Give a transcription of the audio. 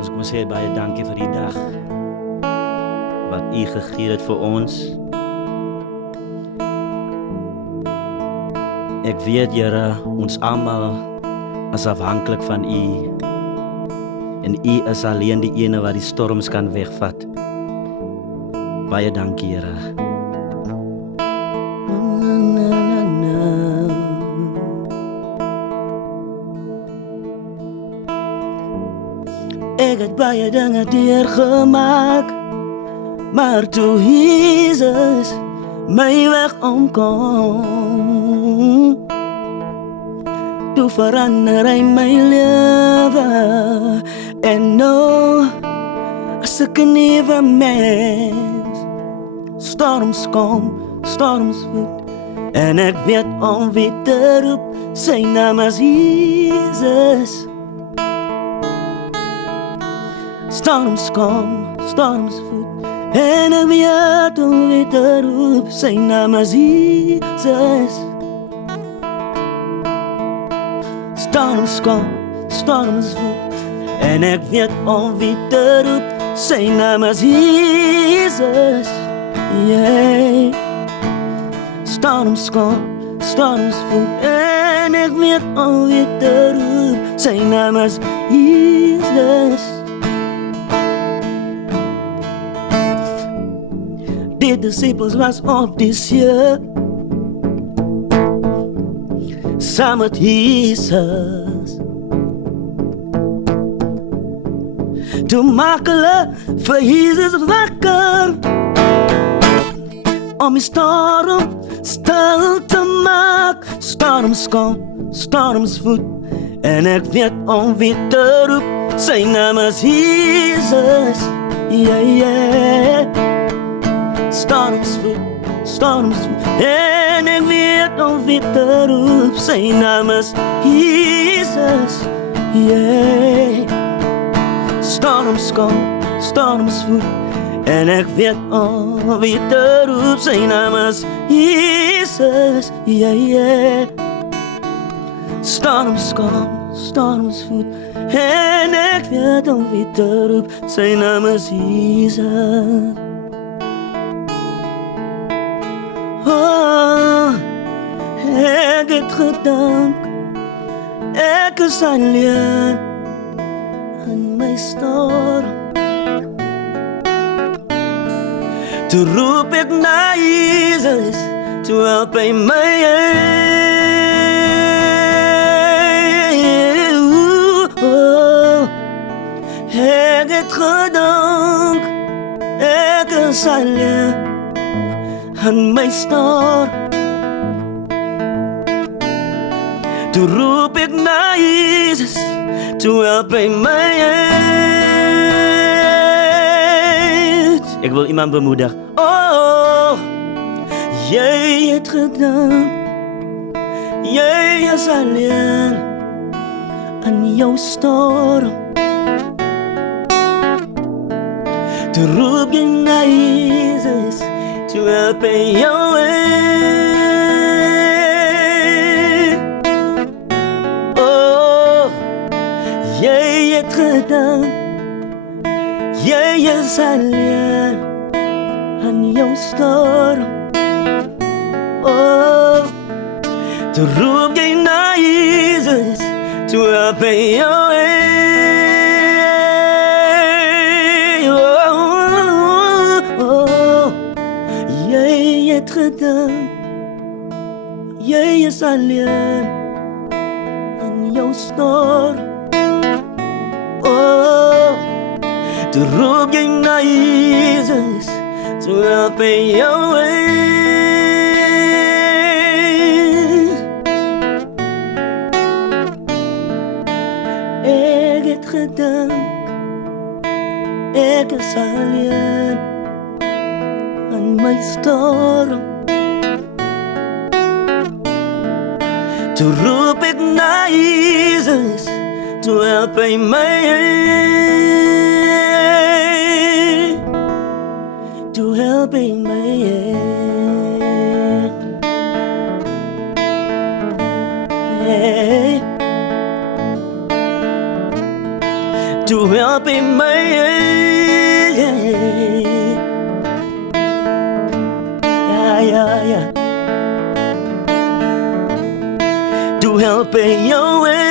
ons kom sê baie dankie vir die dag wat u gegee het vir ons. Ek weet, Here, ons almal is afhanklik van u. En u is alleen die ene wat die storms kan wegvat. Baie dankie, Here. Ek het baie dinge deurgemaak, maar toe Jesus my weg omkom, toe verander hy my lewe. En nou as ek 'n nuwe mens. Storms kom, storms woed, en ek weet om wie te roep, sy naam is Jesus. Storms kom, storms woed, en ek weet om wie te roep, sy naam is Jesus. Storms kom, storms woed, en ek weet om wie te roep, sy naam is Jesus. Yeah. Storms kom, storms woed, en ek weet om wie te roep, sy naam is Jesus. Die disciples was op die see, saam met Jesus. Toe maak hulle vir Jesus wakker, om die storm stil te maak. Storms kom, storms woed, en ek weet om wie te roep, sy naam is Jesus. Yeah, yeah. Storms woed, storms woed, en ek weet om wie te roep, sy naam is Jesus. Yeah. Storms kom, storms woed, en ek weet om wie te roep, sy naam is Jesus. Yeah, yeah. Storms kom, storms woed, en ek weet om wie te roep, sy naam is Jesus. Oh, ek het gedank, ek is alleen in my storm. Toe roep ek na Jesus, toe help hy my. Ek het gedank, ek is alleen in my storm. Toe roep ek na Jesus, toe help hy my. Ek wil iemand bemoedig. Oh, jy het gedaan, jy is alleen in jou storm. Toe roep jy na Jesus, toe help hy jou. Oh, jy het gedaan, jy is alleen in jou storm. Oh, toe roep jy na Jesus, toe help hy jou. Jy het gedaan, jy is alleen in jou storm. Oh, toe roep jy na Jesus, toe help hy jou. Ek het gedank, ek is alleen in my storm. Toe roep ek na Jesus, toe help hy my. Toe help hy my. Toe Du help mig. Ja. Du help your way.